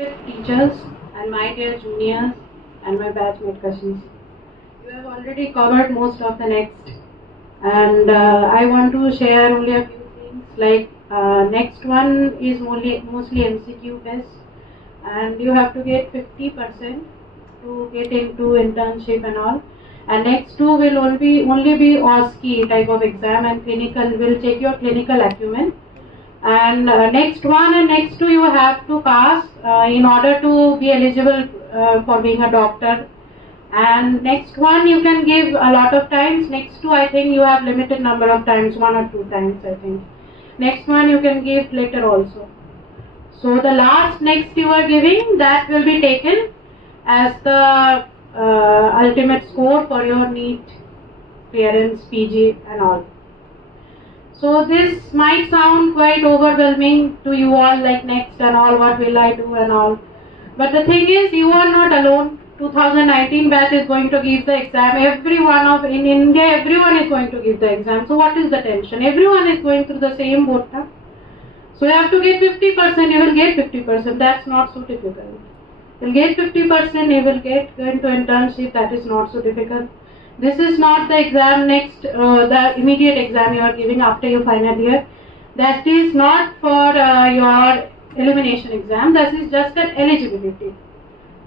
Teachers and my dear juniors and my batchmate cousins. You have already covered most of the NExT, and I want to share only a few things. Like next one is mostly MCQ based, and you have to get 50% to get into internship and all. And next two will only be OSCE type of exam, and clinical will check your clinical acumen. And next one and next two you have to pass in order to be eligible for being a doctor. And next one you can give a lot of times. Next two I think you have limited number of times, 1 or 2 times I think. Next one you can give later also. So the last NExT you are giving, that will be taken as the ultimate score for your NEET clearance, PG and all. So this might sound quite overwhelming to you all, like NExT and all, what will I do and all. But the thing is, you are not alone. 2019 batch is going to give the exam. In India, everyone is going to give the exam. So what is the tension? Everyone is going through the same boat. Huh? So you have to get 50%, you will get 50%. That's not so difficult. You will get 50%, you will get into internship. That is not so difficult. This is not the exam NExT, the immediate exam you are giving after your final year. That is not for your elimination exam. That is just an eligibility.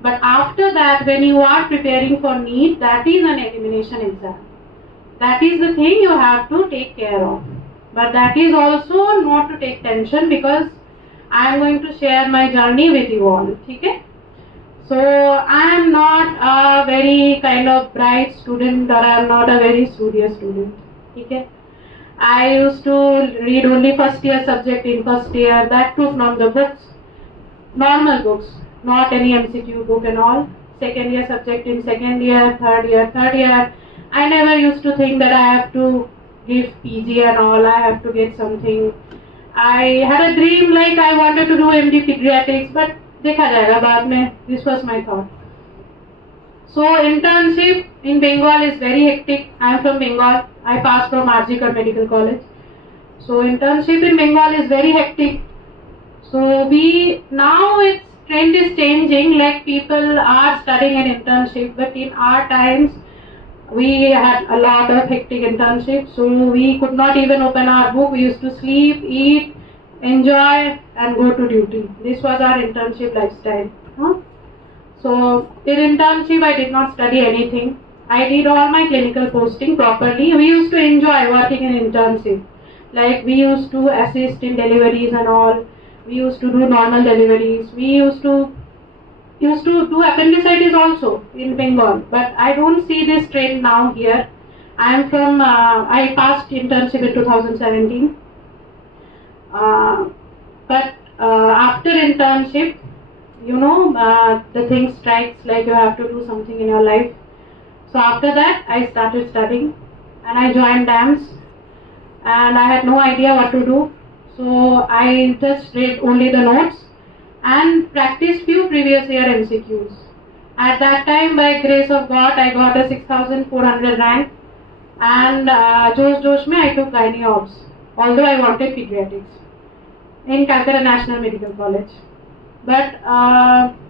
But after that, when you are preparing for NEET, that is an elimination exam. That is the thing you have to take care of. But that is also not to take tension, because I am going to share my journey with you all. Okay? So I am not a very kind of bright student, or I am not a very studious student. Okay? I used to read only first year subject in first year, that too from the books, normal books, not any MCQ book and all. Second year subject in second year, third year. I never used to think that I have to give PG and all, I have to get something. I had a dream like I wanted to do MD Pediatrics, but देखा जाएगा बाद में. This was my thought. So internship in Bengal is very hectic. I am from Bengal. I passed from R.G Kar Medical College. So internship in Bengal is very hectic. So now its trend is changing. Like people are studying an internship, but in our times we had a lot of hectic internships. So we could not even open our book. We used to sleep, eat, enjoy and go to duty. This was our internship lifestyle. So in internship I did not study anything. I did all my clinical posting properly. We used to enjoy working in internship. Like we used to assist in deliveries and all. We used to do normal deliveries. We used to do appendicitis also in Bengal. But I don't see this trend now here. I passed internship in 2017. But after internship, the thing strikes like you have to do something in your life. So after that, I started studying and I joined DAMS, and I had no idea what to do. So I just read only the notes and practiced few previous year MCQs. At that time, by grace of God, I got a 6,400 rank, and Josh mein I took gynae obs, although I wanted pediatrics in Kolkata National Medical College. But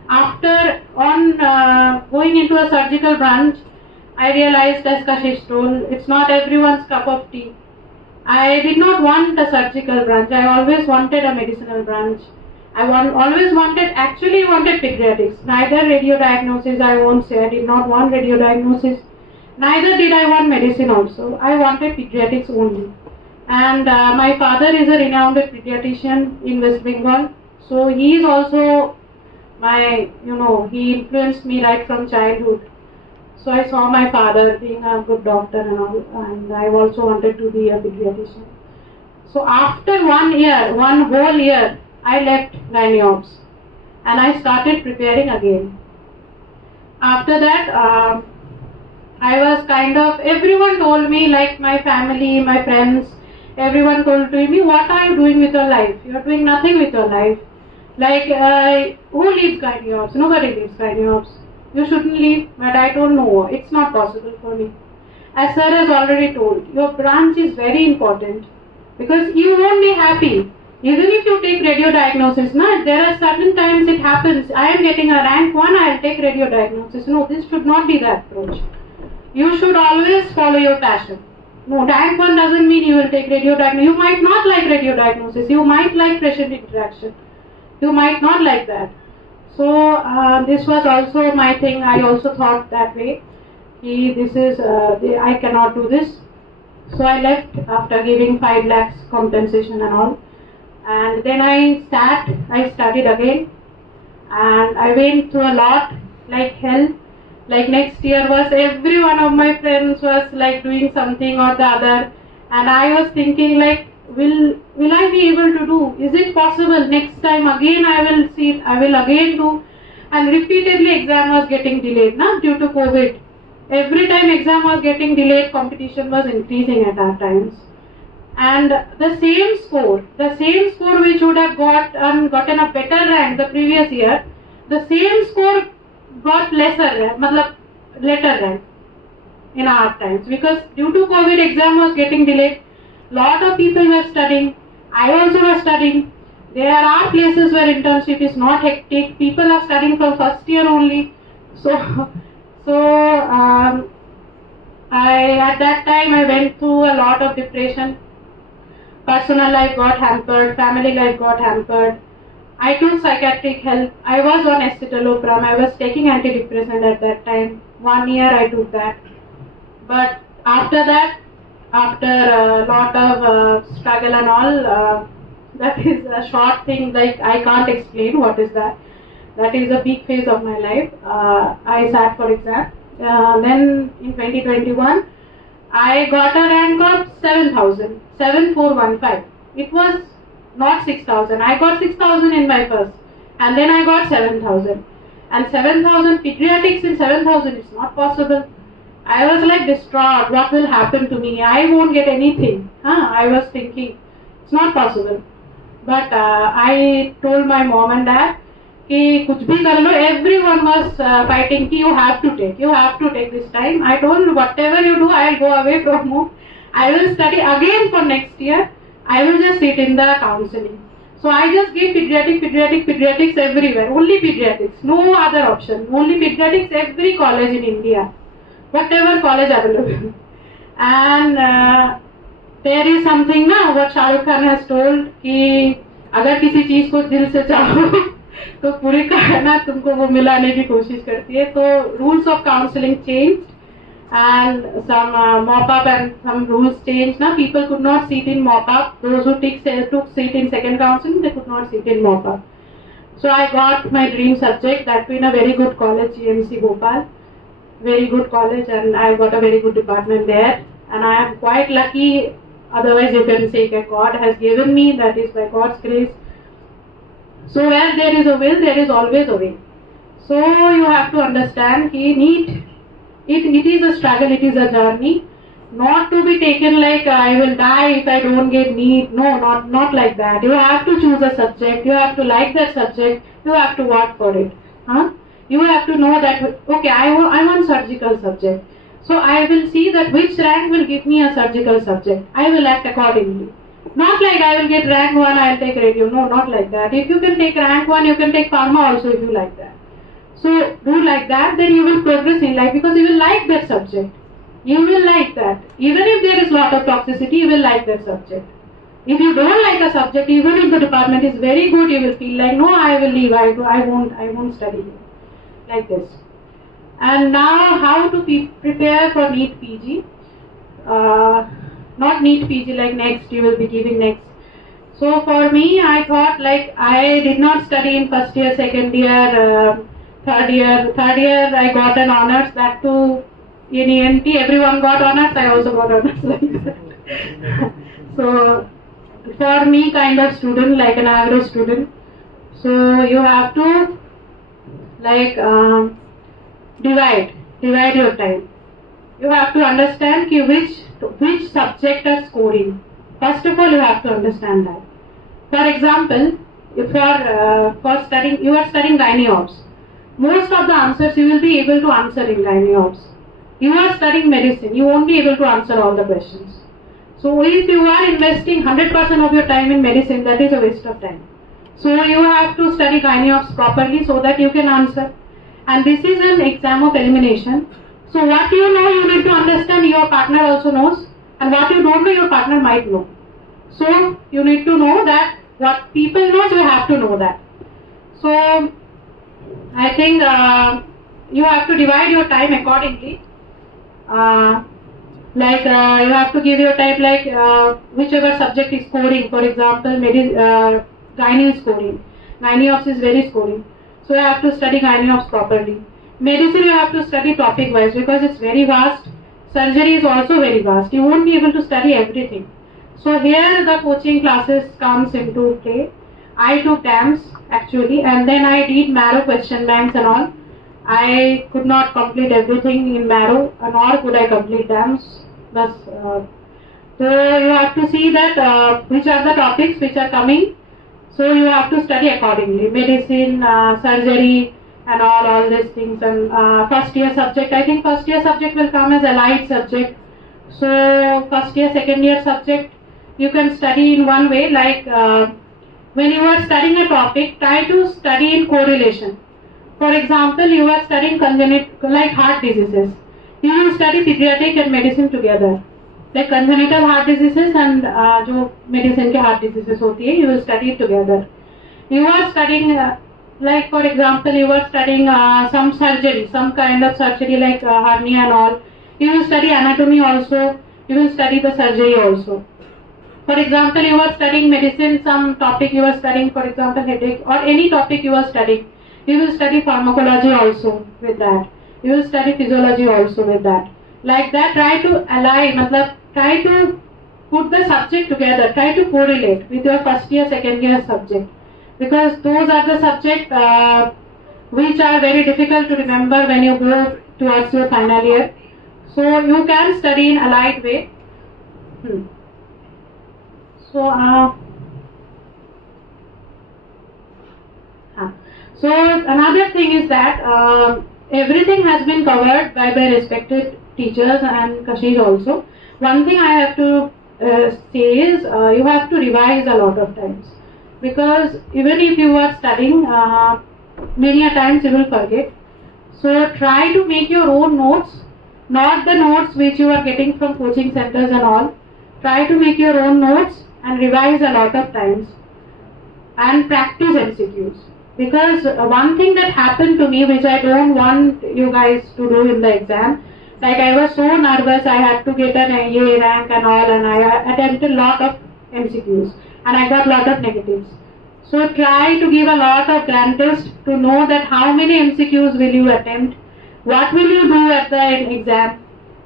after going into a surgical branch, I realized, as Kashish told, it's not everyone's cup of tea. I did not want a surgical branch. I always wanted a medicinal branch. I always wanted pediatrics. Neither radio diagnosis, I won't say. I did not want radio diagnosis. Neither did I want medicine also. I wanted pediatrics only. And my father is a renowned pediatrician in West Bengal. So he is also he influenced me right from childhood. So I saw my father being a good doctor and all, and I also wanted to be a pediatrician. So after 1 whole year, I left gynae obs and I started preparing again. After that, everyone told me, like my family, my friends, everyone told me, what are you doing with your life? You are doing nothing with your life. Like, who leaves gynae obs? Nobody leaves gynae obs. You shouldn't leave, but I don't know. It's not possible for me. As sir has already told, your branch is very important, because you won't be happy Even if you take radio diagnosis, na, there are certain times it happens, I am getting a rank 1, I will take radio diagnosis. No, this should not be the approach. You should always follow your passion. No, rank 1 doesn't mean you will take radio diagnosis. You might not like radio diagnosis, you might like patient interaction. You might not like that. So this was also my thing. I also thought that way. I cannot do this. So I left after giving 5 lakhs compensation and all. And then I studied again. And I went through a lot, like hell. Like next year was, every one of my friends was like doing something or the other. And I was thinking like, will I be able to do? Is it possible? Next time again I will again do. And repeatedly exam was getting delayed, due to COVID. Every time exam was getting delayed, competition was increasing at our times. And the same score which would have gotten a better rank the previous year, the same score got lesser rank in our times, because due to COVID exam was getting delayed. Lot of people were studying. I also was studying. There are places where internship is not hectic. People are studying from first year only. At that time I went through a lot of depression. Personal life got hampered. Family life got hampered. I took psychiatric help. I was on escitalopram. I was taking antidepressant at that time. 1 year I took that. But after that, after a lot of struggle and all, that is a short thing, like I can't explain what is that. That is a big phase of my life. I sat for exam. Then in 2021, I got a rank of 7,000, 7415. It was not 6,000. I got 6,000 in my first, and then I got 7,000. And 7,000 pediatrics in 7,000 is not possible. I was like distraught. What will happen to me? I won't get anything. I was thinking it's not possible. But I told my mom and dad, कि कुछ भी कर लो. Everyone was fighting कि you have to take this time. I told, whatever you do, I will go away from home. I will study again for next year. I will just sit in the counseling. So I just gave pediatrics everywhere. Only pediatrics, no other option. Only pediatrics, every college in India, whatever college available. And there is something now what Shah Rukh Khan has told कि अगर किसी चीज को दिल से चाहो तो पूरी कायनात तुमको वो मिलाने की कोशिश करती है. तो rules of counseling changed. And some mop-up and some rules changed. Now people could not sit in mop-up. Those who took seat in second counseling, they could not sit in mop-up. So I got my dream subject, that in a very good college, GMC Bhopal. Very good college, and I got a very good department there. And I am quite lucky. Otherwise you can say that God has given me, that is by God's grace. So where there is a will, there is always a way. So you have to understand कि NEET, it is a struggle, it is a journey, not to be taken like I will die if I don't get NEET. No, not like that. You have to choose a subject, you have to like that subject, you have to work for it. You have to know that, okay, I want surgical subject. So I will see that which rank will give me a surgical subject. I will act accordingly. Not like I will get rank 1, I will take radio. No, not like that. If you can take rank 1, you can take pharma also if you like that. So do like that, then you will progress in life, because you will like that subject. You will like that. Even if there is lot of toxicity, you will like that subject. If you don't like a subject, even if the department is very good, you will feel like, no, I will leave, I won't study here. Like this. And now how to prepare for NEET PG. Not NEET PG like NExT, you will be giving NExT. So for me, I thought like I did not study in first year, second year, third year I got an honors, that too in ENT everyone got honors, I also got honors like that. So for me kind of student, like an average student, so you have to like divide your time. You have to understand which subject are scoring. First of all, you have to understand that. For example, if you are studying gynae obs, most of the answers you will be able to answer in gynae obs. You are studying medicine, you won't be able to answer all the questions. So if you are investing 100% of your time in medicine, that is a waste of time. So you have to study gynae properly so that you can answer. And this is an exam of elimination. So what you know, you need to understand, your partner also knows, and what you don't know, your partner might know. So you need to know that what people know, you have to know that. So I think you have to divide your time accordingly. You have to give your time like whichever subject is scoring. For example, gynae is scoring. Gynae is very scoring. So you have to study gynae properly. Medicine you have to study topic wise because it's very vast. Surgery is also very vast. You won't be able to study everything. So here the coaching classes comes into play. I took dams actually, and then I did marrow question banks and all. I could not complete everything in marrow, nor could I complete dams. So you have to see that which are the topics which are coming. So you have to study accordingly. Medicine, surgery, and all these things. And first year subject, I think first year subject will come as allied subject. So first year, second year subject, you can study in one way, like when you are studying a topic, try to study in correlation. For example, you are studying congenital, like heart diseases. You will study pediatric and medicine together. Like congenital heart diseases and जो medicine के heart diseases होती है, you will study it together. You are studying, like for example, you are studying some surgery, some kind of surgery like hernia and all. You will study anatomy also. You will study the surgery also. For example, you are studying medicine, some topic you are studying, for example, headache or any topic you are studying. You will study pharmacology also with that. You will study physiology also with that. Like that, try to align, try to put the subject together, try to correlate with your first year, second year subject. Because those are the subjects which are very difficult to remember when you go towards your final year. So you can study in allied way. So another thing is that everything has been covered by the respected teachers and Kashish also. One thing I have to say is you have to revise a lot of times, because even if you are studying, many a times you will forget. So try to make your own notes, not the notes which you are getting from coaching centers and all. Try to make your own notes and revise a lot of times and practice MCQs. Because one thing that happened to me, which I don't want you guys to do in the exam, like I was so nervous, I had to get an A rank and all, and I attempted a lot of MCQs and I got a lot of negatives. So try to give a lot of grand test to know that how many MCQs will you attempt, what will you do at the exam.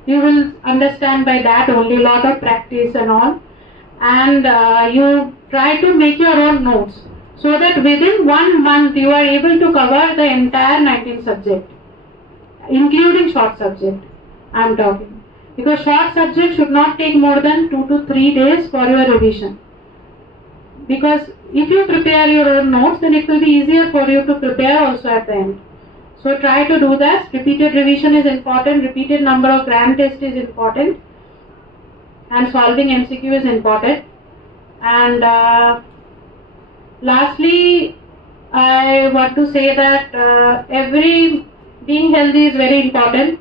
You will understand by that only, lot of practice and all. And you try to make your own notes so that within 1 month you are able to cover the entire 19 subject, including short subject I am talking. Because short subject should not take more than 2 to 3 days for your revision. Because if you prepare your own notes, then it will be easier for you to prepare also at the end. So try to do that. Repeated revision is important. Repeated number of grand test is important. And solving MCQ is important. And lastly, I want to say that being healthy is very important.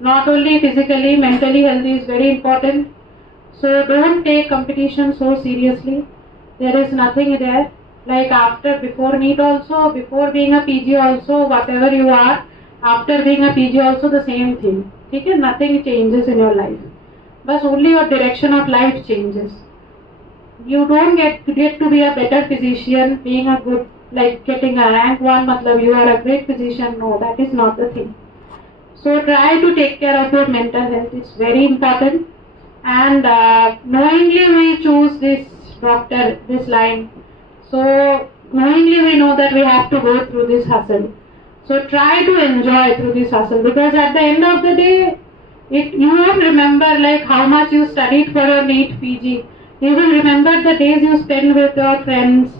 Not only physically, mentally healthy is very important. So don't take competition so seriously. There is nothing there. Like before NEET also, before being a PG also, whatever you are, after being a PG also the same thing. Okay? Nothing changes in your life. But only your direction of life changes. You don't get to be a better physician, being a good, like getting a rank 1, you are a great physician. No, that is not the thing. So try to take care of your mental health. It's very important. And knowingly we choose this doctor, this line. So knowingly we know that we have to go through this hustle. So try to enjoy through this hustle, because at the end of the day, you won't remember like how much you studied for your NEET PG. You will remember the days you spent with your friends,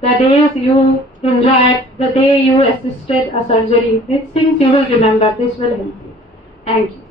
the days you enjoyed, the day you assisted a surgery. These things you will remember. This will help you. Thank you.